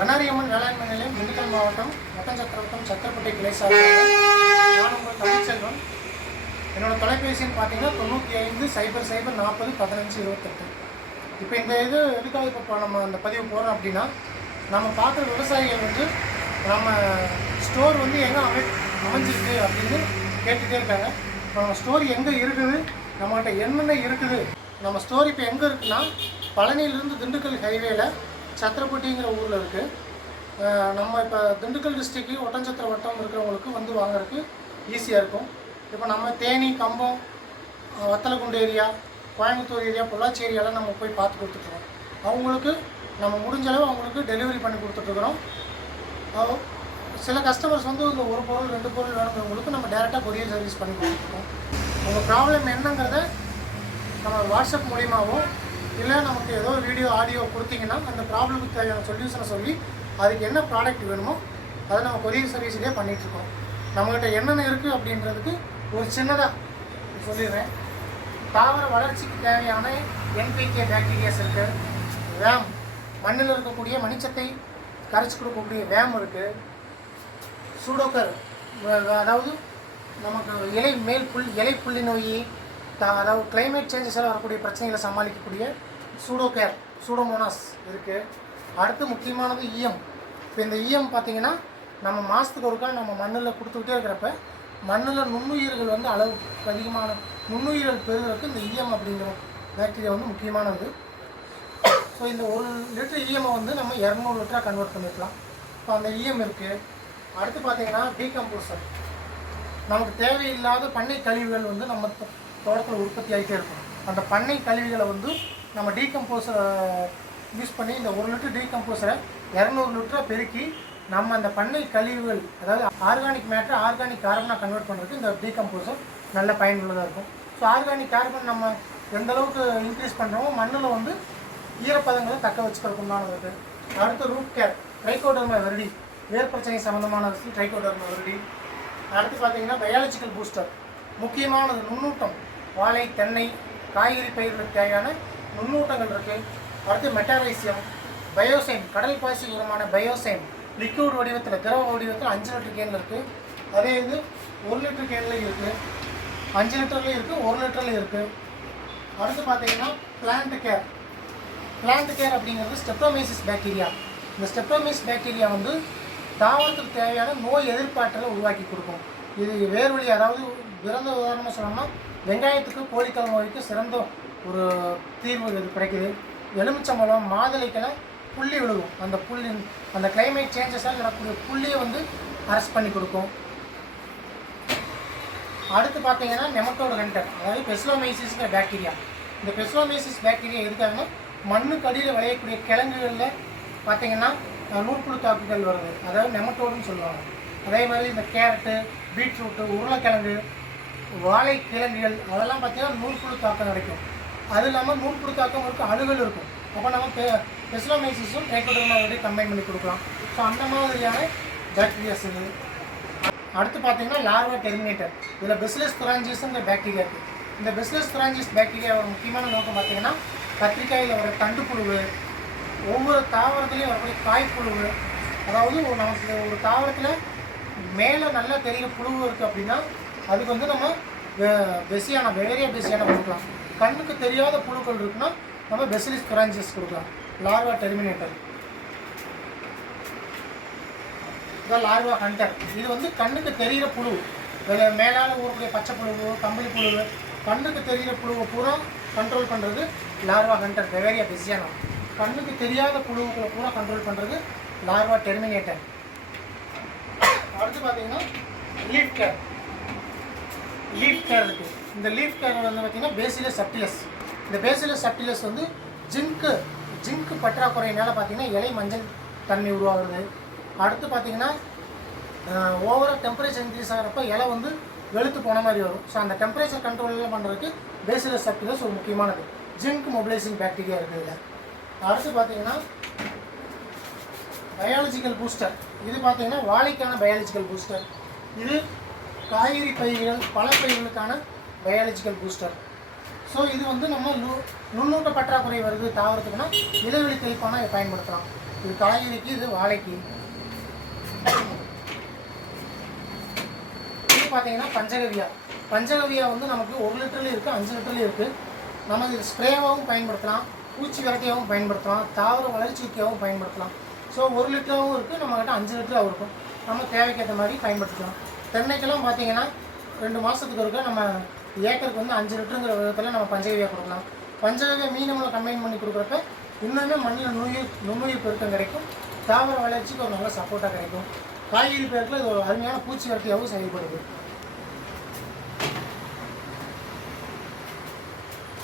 வண்ணாரியம்மன் வேளாண்மை நிலையம் திண்டுக்கல் மாவட்டம் ஒட்டஞ்சத்திரவட்டம் சத்திரப்பட்டி கிளை சார்பாக நான் உங்கள் தமிழ்ச்செல்வன் என்னோட தொலைபேசின்னு பார்த்தீங்கன்னா தொண்ணூற்றி ஐந்து சைபர் சைபர் நாற்பது பதினஞ்சு இருபத்தெட்டு. இப்போ இந்த இது எதுக்காக இப்போ நம்ம அந்த பதிவு போகிறோம் அப்படின்னா நம்ம பார்க்குற விவசாயிகள் வந்து நம்ம ஸ்டோர் வந்து எங்கே அமை அமைஞ்சிருக்கு அப்படின்னு கேட்டுகிட்டே இருக்காங்க. இப்போ நம்ம ஸ்டோர் எங்கே இருக்குது? நம்மகிட்ட என்னென்ன இருக்குது? நம்ம ஸ்டோர் இப்போ எங்கே இருக்குன்னா பழனியிலேருந்து திண்டுக்கல் ஹைவேல சத்திரப்பட்டிங்கிற ஊரில் இருக்குது நம்ம இப்போ திண்டுக்கல் டிஸ்ட்ரிக்கு ஒட்டஞ்சத்திர வட்டம் இருக்கிறவங்களுக்கு வந்து வாங்குறதுக்கு ஈஸியாக இருக்கும். இப்போ நம்ம தேனி கம்பம் வத்தலக்குண்டு ஏரியா கோயம்புத்தூர் ஏரியா பொள்ளாச்சி ஏரியாலாம் நம்ம போய் பார்த்து கொடுத்துட்ருக்கோம் அவங்களுக்கு நம்ம முடிஞ்ச அளவு அவங்களுக்கு டெலிவரி பண்ணி கொடுத்துட்ருக்குறோம் அவ- சில கஸ்டமர்ஸ் வந்து இந்த ஒரு பொருள் ரெண்டு பொருள் வேணுங்கிறவங்களுக்கு நம்ம டேரெக்டாக கொரியர் சர்வீஸ் பண்ணி கொடுத்துருக்கோம் உங்கள் ப்ராப்ளம் என்னங்கிறத நம்ம வாட்ஸ்அப் மூலியமாகவும் இல்லை நமக்கு ஏதோ வீடியோ ஆடியோ கொடுத்தீங்கன்னா அந்த ப்ராப்ளமுக்கு தேவையான சொல்யூஷனை சொல்லி அதுக்கு என்ன ப்ராடக்ட் வேணுமோ அதை நம்ம கொரியர் சர்வீஸ்லேயே பண்ணிகிட்ருக்கோம் நம்மகிட்ட என்னென்ன இருக்குது அப்படின்றதுக்கு ஒரு சின்னதாக சொல்லிடுறேன். தாவர வளர்ச்சிக்கு தேவையான என்பிகே பேக்டீரியாஸ் இருக்குது வேம் மண்ணில் இருக்கக்கூடிய மணிச்சத்தை கரைச்சி கொடுக்கக்கூடிய வேம் இருக்குது சூடோக்கர் அதாவது நமக்கு இலை மேல் புல் இலை புள்ளி நோய் அதாவது கிளைமேட் சேஞ்சஸால் வரக்கூடிய பிரச்சனைகளை சமாளிக்கக்கூடிய சூடோகேர் சூடோமோனாஸ் இருக்குது அடுத்து முக்கியமானது ஈயம். இப்போ இந்த ஈயம் பார்த்தீங்கன்னா நம்ம மாதத்துக்கு ஒருக்கா நம்ம மண்ணில் கொடுத்துக்கிட்டே இருக்கிறப்ப மண்ணில் நுண்ணுயிர்கள் வந்து அளவு அதிகமான நுண்ணுயிர்கள் பெறுவதற்கு இந்த ஈயம் அப்படிங்கிற பாக்டீரியா வந்து முக்கியமானது. ஸோ இந்த ஒரு லிட்டர் இஎம்ஐ வந்து நம்ம இரநூறு லிட்டராக கன்வெர்ட் பண்ணிக்கலாம் இப்போ அந்த இஎம் இருக்குது அடுத்து பார்த்திங்கன்னா டீகம்போசர் நமக்கு தேவையில்லாத பண்ணை கழிவுகள் வந்து நம்ம தோ- தோட்டத்தில் உற்பத்தி ஆகிட்டே இருக்கும். அந்த பண்ணை கழிவுகளை வந்து நம்ம டீகம்போஸரை யூஸ் பண்ணி இந்த ஒரு லிட்டர் டீகம்போஸரை இரநூறு லிட்டராக பெருக்கி நம்ம அந்த பண்ணை கழிவுகள் அதாவது ஆர்கானிக் மேட்டரை ஆர்கானிக் கார்பனாக கன்வெர்ட் பண்ணுறதுக்கு இந்த டீகம்போஸர் நல்ல பயனுள்ளதாக இருக்கும். ஸோ ஆர்கானிக் கார்பன் நம்ம எந்த அளவுக்கு இன்க்ரீஸ் பண்ணுறோமோ மண்ணில் வந்து ஈரப்பதங்களை தக்க வச்சுக்கிறதுக்குண்டானது இருக்குது அடுத்து ரூட் கேர் ட்ரைகோடர்மா வெரடி வேர் பிரச்சனை சம்மந்தமான ட்ரைகோடர்மா வெரடி அடுத்து பார்த்தீங்கன்னா பயாலஜிக்கல் பூஸ்டர் முக்கியமானது நுண்ணூட்டம் வாழை தென்னை காய்கறி பயிர்களுக்கு தேவையான நுண்ணூட்டங்கள் இருக்குது அடுத்து மெட்டாரைசியம் பயோசைன் கடல் பாசி உரமான பயோசைன் லிக்விட் வடிவத்தில் திரவ வடிவத்தில் அஞ்சு லிட்டர் கேனில் இருக்குது அதே இது ஒரு லிட்டர் கேன்லேயும் இருக்குது அஞ்சு லிட்டர்லேயும் இருக்குது ஒரு லிட்டர்லேயும் இருக்குது அடுத்து பார்த்தீங்கன்னா பிளான்ட் கேர் பிளான்ட் கேர் அப்படிங்கிறது ஸ்டெப்டோமைசிஸ் பாக்டீரியா இந்த ஸ்டெப்டோமைசிஸ் பாக்டீரியா வந்து தாவரத்துக்கு தேவையான நோய் எதிர்ப்பாற்றலை உருவாக்கி கொடுக்கும். இது வேர்வழி அதாவது பிறந்த உதாரணமாக சொல்லணும்னா வெங்காயத்துக்கு கோழிக்கால் நோய்க்கு சிறந்த ஒரு தீர்வு இது கிடைக்குது. எலுமிச்சம்பழம் மாதுளைக்கெல்லாம் புள்ளி விழுகும். அந்த புள்ளி அந்த கிளைமேட் சேஞ்சஸால் நடக்கக்கூடிய புள்ளியை வந்து அரெஸ்ட் பண்ணி கொடுக்கும். அடுத்து பார்த்தீங்கன்னா நெமட்டோடு ஹண்டர் அதாவது பெஸ்லோமைசிஸ்ங்கிற பாக்டீரியா இந்த பெஸ்லோமைசிஸ் பாக்டீரியா எதுக்காகனா மண்ணுக்கு அடியில் விளையக்கூடிய கிழங்குகளில் பார்த்தீங்கன்னா அஹ், நூற்புழு தாக்குதல் வருது. அதாவது நெமட்டோடுன்னு சொல்லுவாங்க. அதே மாதிரி இந்த கேரட்டு பீட்ரூட்டு உருளைக்கிழங்கு வாழை கிழங்குகள் அதெல்லாம் பார்த்தீங்கன்னா நூற்புழு தாக்கம் நடக்கும் அது இல்லாமல் நூல் தாக்கம் இருக்கும் அழுகல் இருக்கும். அப்போ நம்ம பெ பெஸ்லோமைசிஸும் ட்ரைகோடர்மாவோடய கம்பைன் பண்ணி கொடுக்கலாம். ஸோ அந்த மாதிரியான பேக்டீரியாஸ் இது அடுத்து பார்த்தீங்கன்னா லார்வா டெர்மினேட்டர் இதில் பெஸ்லஸ் துராஞ்சிஸ்ங்கிற பேக்டீரியா இருக்குது இந்த பெஸ்லஸ் துராஞ்சிஸ் பேக்டீரியாவோட முக்கியமான நோக்கம் பார்த்தீங்கன்னா கத்திரிக்காயில் வர தண்டுப்புழு ஒவ்வொரு தாவரத்துலேயும் வரக்கூடிய காய்ப்புழு அதாவது ஒரு நமக்கு ஒரு தாவரத்தில் மேலே நல்லா தெரிகிற புழுவு இருக்குது அப்படின்னா அதுக்கு வந்து நம்ம வெ- பெசியான வெவேரியா பெசியான கொடுக்கலாம். கண்ணுக்கு தெரியாத புழுக்கள் இருக்குன்னா நம்ம பெசிலிஸ் துராஞ்சிஸ் கொடுக்கலாம். லார்வா டெர்மினேட்டர் இதான் லார்வா ஹண்டர் இது வந்து கண்ணுக்கு தெரிகிற புழு. இதில் மேலால் ஊறக்கூடிய பச்சை புழு கம்பளி புழு கண்ணுக்கு தெரிகிற புழுவை பூரா கண்ட்ரோல் பண்ணுறது லார்வா ஹண்டர் வெவேரியா பெசியானா கண்ணுக்கு தெரியாத புழுவுகளை பூரா கண்ட்ரோல் பண்ணுறது லார்வா டெர்மினேட்டர் அடுத்து பார்த்தீங்கன்னா லீஃப் கேர் லீஃப் கேர் இருக்குது இந்த லீஃப் கேர் வந்து பார்த்திங்கன்னா பேசிலஸ் சப்டிலஸ் இந்த பேசிலஸ் சப்டிலஸ் வந்து ஜிங்க்கு ஜிங்க் பற்றாக்குறையினால பார்த்தீங்கன்னா இலை மஞ்சள் தண்ணி உருவாகுது. அடுத்து பார்த்திங்கன்னா ஓவராக டெம்பரேச்சர் இன்க்ரீஸ் ஆகிறப்ப இலை வந்து வெளுத்து போன மாதிரி வரும். ஸோ அந்த டெம்பரேச்சர் கண்ட்ரோலில் பண்ணுறதுக்கு பேசிலஸ் சப்டிலஸ் ஒரு முக்கியமானது. ஜிங்க் மொபிலைசிங் பாக்டீரியா இருக்குது இதில். அடுத்து பார்த்திங்கன்னா பயாலஜிக்கல் பூஸ்டர் இது பார்த்திங்கன்னா வாழைக்கான பயாலஜிக்கல் பூஸ்டர் இது காய்கறி பயிர்கள் பழப்பயிர்களுக்கான பயாலஜிக்கல் பூஸ்டர் ஸோ இது வந்து நம்ம நு நுண்ணூட்ட பற்றாக்குறை வருது தாவரத்துக்குன்னா இடைவெளி தெளிப்பான இதை பயன்படுத்தலாம். இது காய்கறிக்கு இது வாழைக்கு. இது பார்த்தீங்கன்னா பஞ்சகவியா. பஞ்சகவியா வந்து நமக்கு ஒரு லிட்டர்லேயும் இருக்குது அஞ்சு லிட்டர்லேயும் இருக்குது நம்ம இது ஸ்ப்ரேவாகவும் பயன்படுத்தலாம் பூச்சி விரட்டியாகவும் பயன்படுத்தலாம் தாவர வளர்ச்சிக்காகவும் பயன்படுத்தலாம். ஸோ ஒரு லிட்டராகவும் இருக்குது நம்மக்கிட்ட அஞ்சு லிட்டராகவும் இருக்கும். நம்ம தேவைக்கேற்ற மாதிரி பயன்படுத்திக்கலாம். தென்னைக்கெல்லாம் பார்த்தீங்கன்னா ரெண்டு மாதத்துக்கு ஒருக்கா நம்ம ஏக்கருக்கு வந்து அஞ்சு லிட்டருங்கிற விதத்தில் நம்ம பஞ்சகவியாக கொடுக்கலாம். பஞ்சகவிய மீனமில் கம்பைன் பண்ணி கொடுக்குறப்ப இன்னுமே மண்ணில் நுண்ணுயிர் நுண்ணுயிர் பெருக்கம் கிடைக்கும். தாவர வளர்ச்சிக்கு ஒரு நல்ல சப்போர்ட்டாக கிடைக்கும். காய்கறி பெருக்கில் இது ஒரு அருமையான பூச்சி விரட்டியாகவும் செயல்படுது.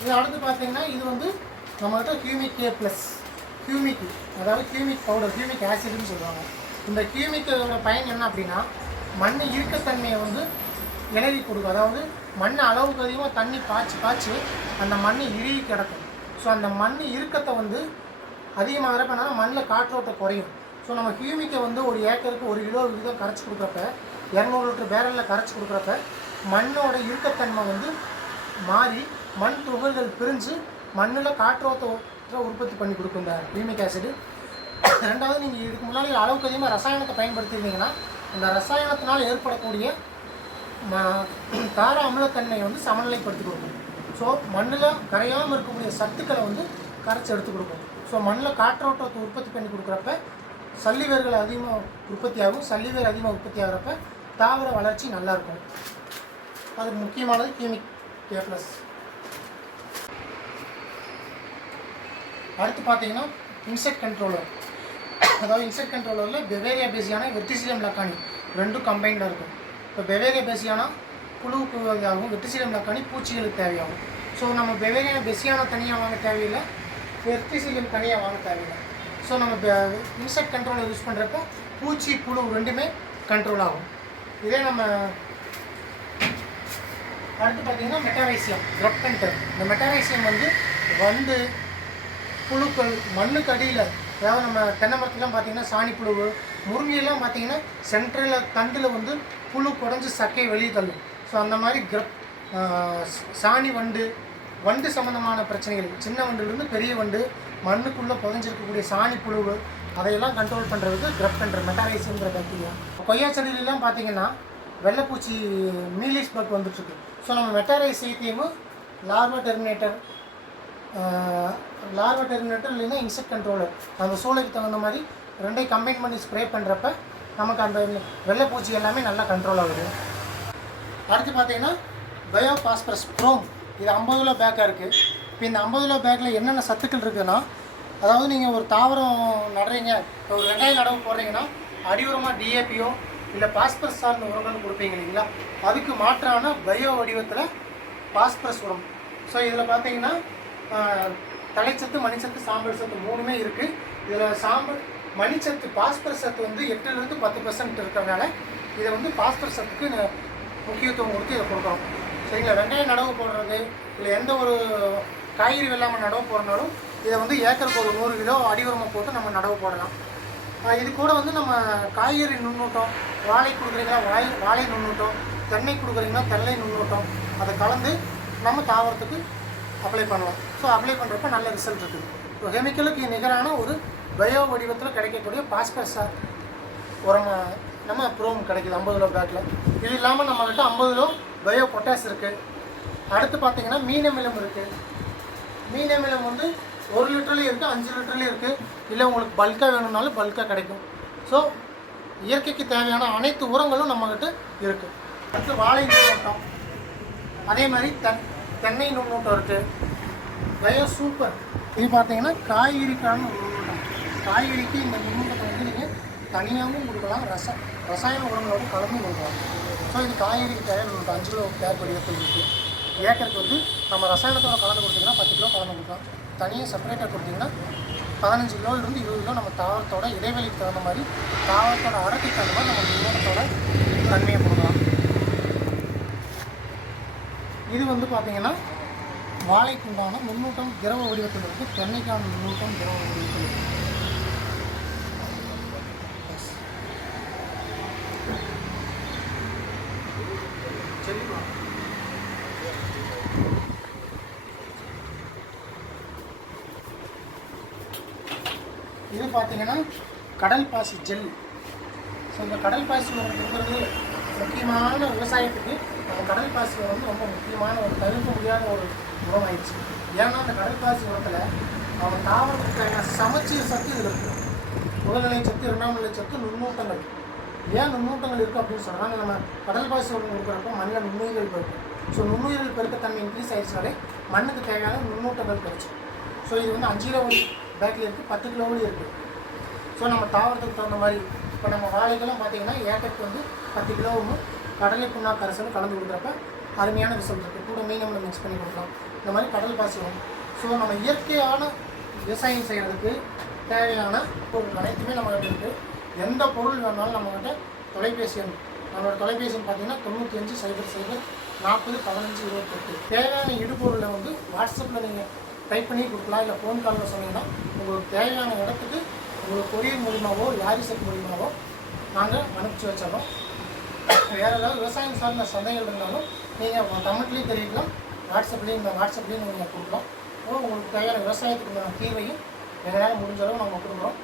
இது அடுத்து பார்த்தீங்கன்னா இது வந்து நம்மகிட்ட கியூமிக் கே ப்ளஸ் கியூமிக் அதாவது கியூமிக் பவுடர் கியூமிக் ஆசிட்னு சொல்லுவாங்க. இந்த கியூமிக்கோட பயன் என்ன அப்படின்னா மண் இறுக்கத்தன்மையை வந்து இலகி கொடுக்கும். அதாவது மண் அளவுக்கு அதிகமாக தண்ணி பாய்ச்சி பாய்ச்சி அந்த மண் இறுகி கிடக்கும். ஸோ அந்த மண் இறுக்கத்தை வந்து அதிகமாக என்னன்னா மண்ணில் காற்றோட்டம் குறையும். ஸோ நம்ம ஹியூமிக்கை வந்து ஒரு ஏக்கருக்கு ஒரு கிலோ விகிதம் கரைச்சி கொடுக்குறப்ப இரநூறு லிட்டர் பேரலில் கரைச்சி கொடுக்குறப்ப மண்ணோட இறுக்கத்தன்மை வந்து மாறி மண் துகள்கள் பிரிஞ்சு மண்ணில் காற்றோட்டத்தை உற்பத்தி பண்ணி கொடுக்கும் இந்த ஹியூமிக் ஆசிடு. ரெண்டாவது நீங்கள் இதுக்கு முன்னாடி அளவுக்கு அதிகமாக ரசாயனத்தை பயன்படுத்தியிருந்தீங்கன்னா அந்த ரசாயனத்தினால் ஏற்படக்கூடிய கார தார அமிலத்தன்மையை வந்து சமநிலைப்படுத்தி கொடுக்கும். ஸோ மண்ணில் கரையாமல் இருக்கக்கூடிய சத்துக்களை வந்து கரைச்சி எடுத்து கொடுக்கும். ஸோ மண்ணில் காற்றோட்டத்தை உற்பத்தி பண்ணி கொடுக்குறப்ப சல்லிவேர்கள் அதிகமாக உற்பத்தி ஆகும். சல்லிவேர் அதிகமாக உற்பத்தி ஆகிறப்ப தாவர வளர்ச்சி நல்லாயிருக்கும் அது அதுக்கு முக்கியமானது கீமிக் கே ப்ளஸ் அடுத்து பார்த்தீங்கன்னா இன்செக்ட் கண்ட்ரோலர் அதாவது இன்செக்ட் கண்ட்ரோலரில் பெவேரியா பேசியான வெர்டிசிலியம் லக்கானி ரெண்டும் கம்பைண்டாக இருக்கும். இப்போ பெவேரியா பேசியானா புழுவுக்கு ஆகும் வெர்டிசிலியம் கனி பூச்சிகளுக்கு தேவையாகும். ஸோ நம்ம பெவேரியா பெசியானா தனியாக வாங்க தேவையில்லை. வெர்டிசிலியம் தனியாக வாங்க தேவையில்லை. ஸோ நம்ம இன்செக்ட் கண்ட்ரோலர் யூஸ் பண்ணுறப்போ பூச்சி புழு ரெண்டுமே கண்ட்ரோல் ஆகும். இதே நம்ம அடுத்து பார்த்தீங்கன்னா மெட்டாரைசியம் கிரப்டன்டர் இந்த மெட்டாரைசியம் வந்து வந்து புழுக்கள் மண்ணுக்கு அடியில் அதாவது நம்ம தென்னை மரத்துலாம் பார்த்தீங்கன்னா சாணி புழு முருங்கையெல்லாம் பார்த்தீங்கன்னா சென்ட்ரலில் தண்டில் வந்து புழு குடஞ்சி சக்கையை வெளியே தள்ளும். ஸோ அந்த மாதிரி கிரப் சாணி வண்டு வண்டு சம்மந்தமான பிரச்சனைகள். சின்ன வண்டுலேருந்து பெரிய வண்டு மண்ணுக்குள்ளே புதஞ்சிருக்கக்கூடிய சாணி புழு அதையெல்லாம் கண்ட்ரோல் பண்ணுறதுக்கு கிரப் கண்ட்ரோல் மெட்டாரைசியம்ங்கிற பாக்டீரியா கொய்யா செடியிலலாம் பார்த்தீங்கன்னா வெள்ளைப்பூச்சி மீலிஸ் பக் வந்துட்டுருக்கு. ஸோ நம்ம மெட்டாரைசியத்தையும் லார்வா டெர்மினேட்டர் லார்வா டெர்மினேட்டர் இல்லைன்னா இன்செக்ட் கண்ட்ரோலர் அந்த சூளைக்கு தகுந்த மாதிரி ரெண்டையும் கம்பைன் பண்ணி ஸ்ப்ரே பண்ணுறப்ப நமக்கு அந்த வெள்ளைப்பூச்சி எல்லாமே நல்லா கண்ட்ரோல் ஆகுது அடுத்து பார்த்தீங்கன்னா பயோ பாஸ்பரஸ் ப்ரோம் இது ஐம்பது கிலோ பேக்காக இருக்குது இப்போ இந்த ஐம்பது கிலோ பேக்கில் என்னென்ன சத்துக்கள் இருக்குதுன்னா அதாவது நீங்கள் ஒரு தாவரம் நடுறீங்க இப்போ ஒரு ரெண்டாயிரம் நடவு போடுறீங்கன்னா அடி டிஏபியோ இல்லை பாஸ்பரஸ் சார்ந்த உரங்கள் கொடுப்பீங்க இல்லைங்களா? அதுக்கு மாற்றான பயோ வடிவத்தில் பாஸ்பரஸ் உரம். ஸோ இதில் பார்த்தீங்கன்னா தலைச்சத்து மணிச்சத்து சாம்பல் சத்து மூணுமே இருக்குது இதில் சாம்பல் மணிச்சத்து பாஸ்பரஸ் சத்து வந்து எட்டுலேருந்து பத்து பர்சன்ட் இருக்கிறதுனால இதை வந்து பாஸ்பரஸ் சத்துக்கு முக்கியத்துவம் கொடுத்து இதை கொடுக்குறோம் சரிங்களா? வெங்காயம் நடவு போடுறது இல்லை எந்த ஒரு காய்கறி வெள்ளாமல் நடவு போடுறனாலும் இதை வந்து ஏக்கருக்கு ஒரு நூறு கிலோ அடிவரமாக போட்டு நம்ம நடவு போடலாம். இது கூட வந்து நம்ம காய்கறி நுண்ணூட்டம் வாழை கொடுக்குறீங்களா வாழை வாழை நுண்ணூட்டம் தென்னை கொடுக்குறீங்கன்னா தென்னை நுண்ணூட்டம் அதை கலந்து நம்ம தாவரத்துக்கு அப்ளை பண்ணலாம். ஸோ அப்ளை பண்ணுறப்ப நல்ல ரிசல்ட் இருக்குது ஸோ கெமிக்கலுக்கு நிகரான ஒரு பயோ வடிவத்தில் கிடைக்கக்கூடிய பாஸ்பரஸ் உரமாக நம்ம ப்ரோம் கிடைக்குது ஐம்பது கிலோ பேக்கில் இது இல்லாமல் நம்மக்கிட்ட ஐம்பது கிலோ பயோ பொட்டாஸ் இருக்குது அடுத்து பார்த்தீங்கன்னா மீனமிலம் இருக்குது மீனமிலம் வந்து ஒரு லிட்டர்லேயும் இருக்குது அஞ்சு லிட்டர்லேயும் இருக்குது இல்லை உங்களுக்கு பல்காக வேணும்னாலும் பல்காக கிடைக்கும். ஸோ இயற்கைக்கு தேவையான அனைத்து உரங்களும் நம்மக்கிட்ட இருக்குது அடுத்து வாழை நீரோட்டம். அதே மாதிரி தன் தென்னை நுண்ணூட்டம் இருக்குது பயோ சூப்பர் இது பார்த்தீங்கன்னா காய்கறிக்கான நுண்ணூட்டம். காய்கறிக்கு இந்த நுண்ணூட்டத்தை வந்து நீங்கள் தனியாகவும் கொடுக்கலாம். ரச ரசாயன உரங்களோட கலந்து கொடுக்கலாம். ஸோ இது காய்கறிக்கு தேவையான நுண்ணூட்டம். அஞ்சு கிலோ பேக் வடிவத்தில் இருக்குது ஏக்கருக்கு வந்து நம்ம ரசாயனத்தோட கலந்து கொடுத்தீங்கன்னா பத்து கிலோ கலந்து கொடுக்கலாம். தனியாக செப்பரேட்டாக கொடுத்தீங்கன்னா பதினஞ்சு கிலோலேருந்து இருபது கிலோ நம்ம தாவரத்தோட இடைவெளிக்கு தகுந்த மாதிரி தாவரத்தோட அடர்த்திக்கு தகுந்த மாதிரி நம்ம நுண்ணூட்டத்தோட தன்மையை கொடுக்கலாம். இது வந்து பார்த்தீங்கன்னா வாழைக்குண்டான முன்னூட்டம் திரவ வடிவத்தில் இருக்குது தென்னைக்கான முன்னூட்டம் திரவ வடிவத்தில் இருக்குது இது பார்த்தீங்கன்னா கடல் பாசி ஜெல். ஸோ இந்த கடல் பாசி கொடுக்குறது முக்கியமான விவசாயத்துக்கு நம்ம கடல் பாசி உரம் வந்து ரொம்ப முக்கியமான ஒரு தவிர்க்க முடியாத ஒரு உரம் ஆயிடுச்சு ஏன்னா அந்த கடல் பாசி உரத்தில் நம்ம தாவரத்துக்கு தேவையான சமச்சீர் சத்து இதில் இருக்குது உலகநிலை சத்து இரண்டாம் நிலை சத்து நுண்ணூட்டங்கள். ஏன் நுண்ணூட்டங்கள் இருக்குது அப்படின்னு சொன்னால் நம்ம கடல் பாசி உரம் கொடுக்குறப்ப மண்ணில் நுண்ணுயிர்கள் பெருக்கும். ஸோ நுண்ணுயிர்கள் பெருக்கத்தன்மை இன்க்ரீஸ் ஆயிடுச்சுனாலே மண்ணுக்கு தேவையான நுண்ணூட்டங்கள் கிடைச்சி. ஸோ இது வந்து அஞ்சு கிலோ பேக்கில் இருக்குது பத்து கிலோவிலையும் இருக்குது ஸோ நம்ம தாவரத்துக்கு தகுந்த மாதிரி இப்போ நம்ம வாழைக்கெல்லாம் பார்த்தீங்கன்னா ஏக்கருக்கு வந்து பத்து கிலோவும் கடலை புண்ணா கலந்து கொடுக்குறப்ப அருமையான ரிசல்ட் இருக்குது கூட மீன் நம்ம மிக்ஸ் பண்ணி கொடுக்கலாம். இந்த மாதிரி கடல் பாசி வரும். ஸோ நம்ம இயற்கையான விவசாயம் செய்கிறதுக்கு தேவையான பொருள் அனைத்துமே நம்மகிட்ட இருக்குது எந்த பொருள் வேணாலும் நம்மகிட்ட தொலைபேசி எண் நம்மளோட தொலைபேசி பார்த்தீங்கன்னா தொண்ணூற்றி அஞ்சு சைபர் சைபர் நாற்பது பதினஞ்சு இருபத்தெட்டு. தேவையான இடுபொருளை வந்து வாட்ஸ்அப்பில் நீங்கள் டைப் பண்ணி கொடுக்கலாம். இல்லை ஃபோன் காலில் சொன்னீங்கன்னா உங்களுக்கு தேவையான இடத்துக்கு உங்களுக்கு கொரியர் மூலிமாவோ லாரி செட் மூலியமாவோ நாங்கள் அனுப்பிச்சி வச்சிடறோம். வேறு ஏதாவது விவசாயம் சார்ந்த சந்தைகள் இருந்தாலும் நீங்கள் கமெண்ட்லேயும் தெரிவிக்கலாம். வாட்ஸ்அப்லேயும் இந்த வாட்ஸ்அப்லேயும் நீங்கள் கொடுக்கலாம். உங்களுக்கு தேவையான விவசாயத்துக்கு உண்டான தீர்வையும் எங்களால் முடிஞ்ச அளவு நாங்கள் கொடுக்குறோம்.